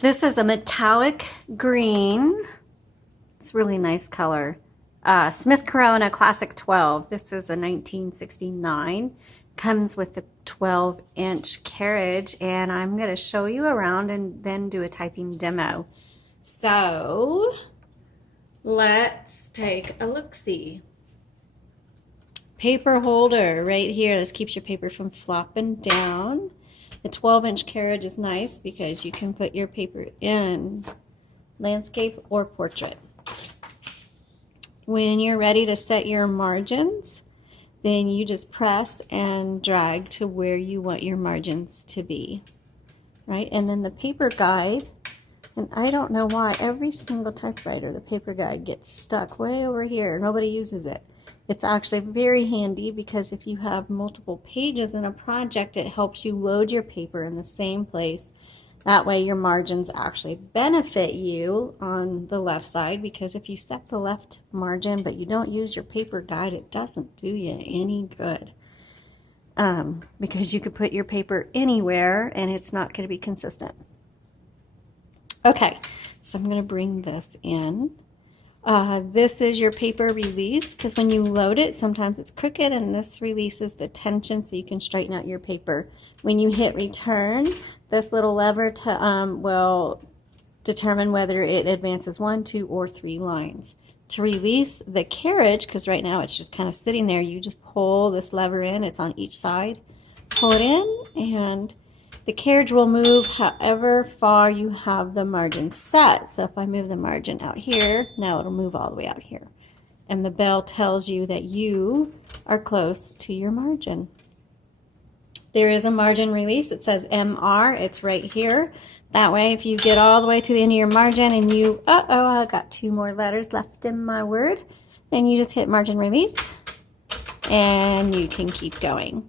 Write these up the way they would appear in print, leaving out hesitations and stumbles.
This is a metallic green. It's a really nice color. Smith Corona Classic 12. This is a 1969. Comes with a 12-inch carriage, and I'm going to show you around and then do a typing demo. So let's take a look-see. Paper holder right here. This keeps your paper from flopping down. The 12-inch carriage is nice because you can put your paper in landscape or portrait. When you're ready to set your margins, then you just press and drag to where you want your margins to be, right? And then the paper guide, and I don't know why every single typewriter, the paper guide gets stuck way over here. Nobody uses it. It's actually very handy because if you have multiple pages in a project, it helps you load your paper in the same place. That way your margins actually benefit you on the left side, because if you set the left margin but you don't use your paper guide, it doesn't do you any good. Because you could put your paper anywhere and it's not going to be consistent. Okay, so I'm going to bring this in. This is your paper release, because when you load it, sometimes it's crooked, and this releases the tension so you can straighten out your paper. When you hit return, this little lever will determine whether it advances 1, 2, or 3 lines. To release the carriage, because right now it's just kind of sitting there, you just pull this lever in. It's on each side. Pull it in, and the carriage will move however far you have the margin set. So if I move the margin out here, now it'll move all the way out here. And the bell tells you that you are close to your margin. There is a margin release. It says MR. It's right here. That way, if you get all the way to the end of your margin and you, I got 2 more letters left in my word, then you just hit margin release and you can keep going.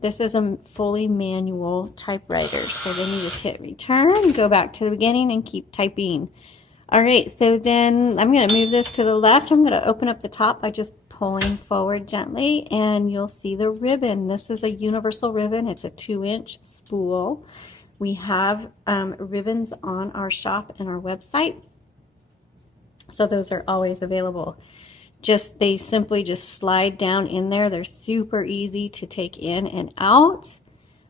This is a fully manual typewriter, so then you just hit return, go back to the beginning, and keep typing. All right, so then I'm going to move this to the left. I'm going to open up the top by just pulling forward gently, and you'll see the ribbon. This is a universal ribbon. It's a 2-inch spool. We have ribbons on our shop and our website, so those are always available. They simply just slide down in there. They're super easy to take in and out.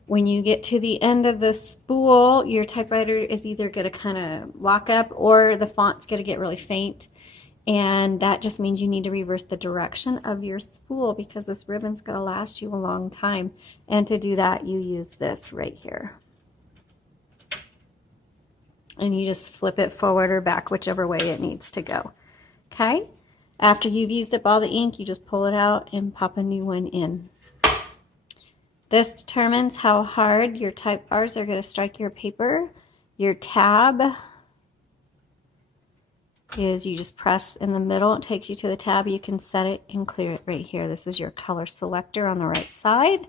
When you get to the end of the spool, your typewriter is either going to kind of lock up or the font's going to get really faint. And that just means you need to reverse the direction of your spool, because this ribbon's going to last you a long time. And to do that, you use this right here. And you just flip it forward or back, whichever way it needs to go. Okay? After you've used up all the ink, you just pull it out and pop a new one in. This determines how hard your type bars are going to strike your paper. Your tab is you just press in the middle. It takes you to the tab. You can set it and clear it right here. This is your color selector on the right side.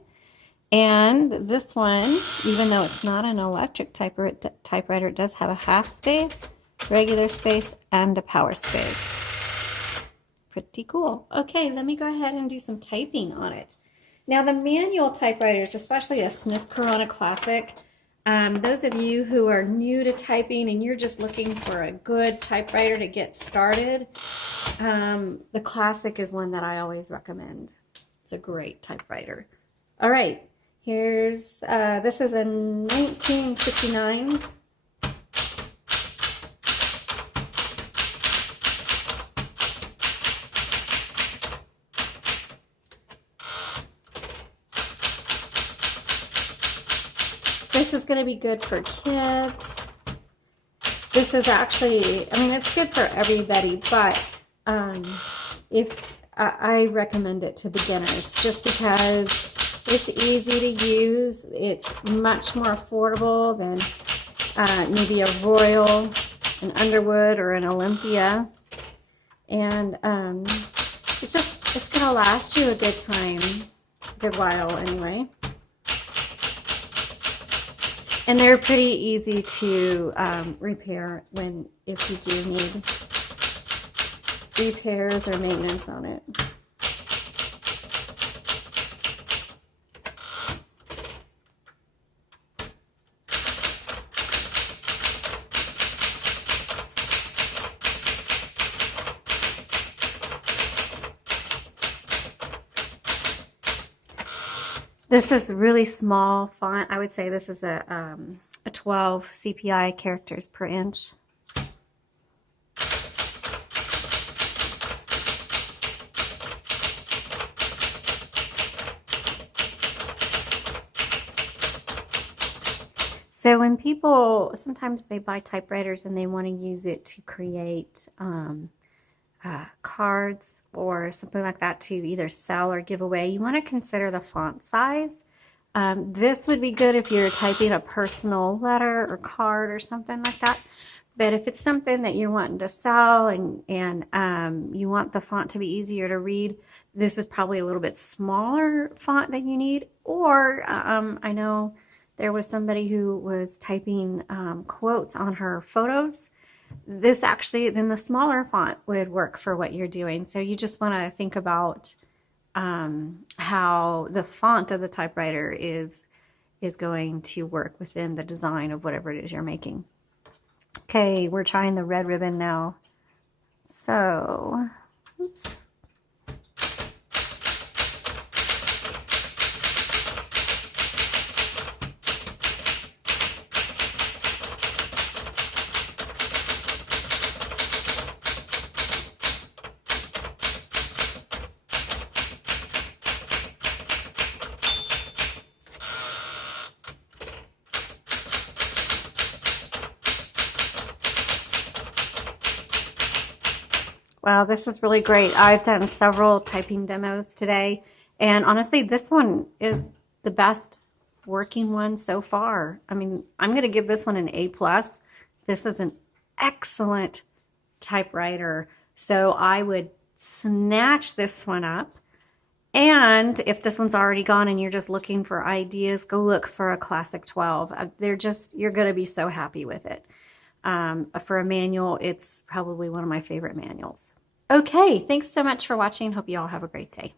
And this one, even though it's not an electric typewriter, it does have a half space, regular space, and a power space. Pretty cool. Okay, let me go ahead and do some typing on it. Now, the manual typewriters, especially a Smith Corona Classic, those of you who are new to typing and you're just looking for a good typewriter to get started, the Classic is one that I always recommend. It's a great typewriter. All right, here's, this is a 1969. This is going to be good for kids. This is actually, it's good for everybody, but I recommend it to beginners just because it's easy to use. It's much more affordable than maybe a Royal, an Underwood, or an Olympia. And it's going to last you a good time, a good while anyway. And they're pretty easy to repair if you do need repairs or maintenance on it. This is really small font. I would say this is a 12 CPI characters per inch. So when people, sometimes they buy typewriters and they want to use it to create cards or something like that to either sell or give away, you want to consider the font size. This would be good if you're typing a personal letter or card or something like that. But if it's something that you're wanting to sell and you want the font to be easier to read, this is probably a little bit smaller font that you need. Or I know there was somebody who was typing quotes on her photos. This actually, then the smaller font would work for what you're doing. So you just want to think about how the font of the typewriter is going to work within the design of whatever it is you're making. Okay, we're trying the red ribbon now. So, oops. Wow, this is really great. I've done several typing demos today, and honestly, this one is the best working one so far. I mean, I'm going to give this one an A+. This is an excellent typewriter, so I would snatch this one up. And if this one's already gone and you're just looking for ideas, go look for a Classic 12. You're going to be so happy with it. For a manual, it's probably one of my favorite manuals. Okay, thanks so much for watching. Hope you all have a great day.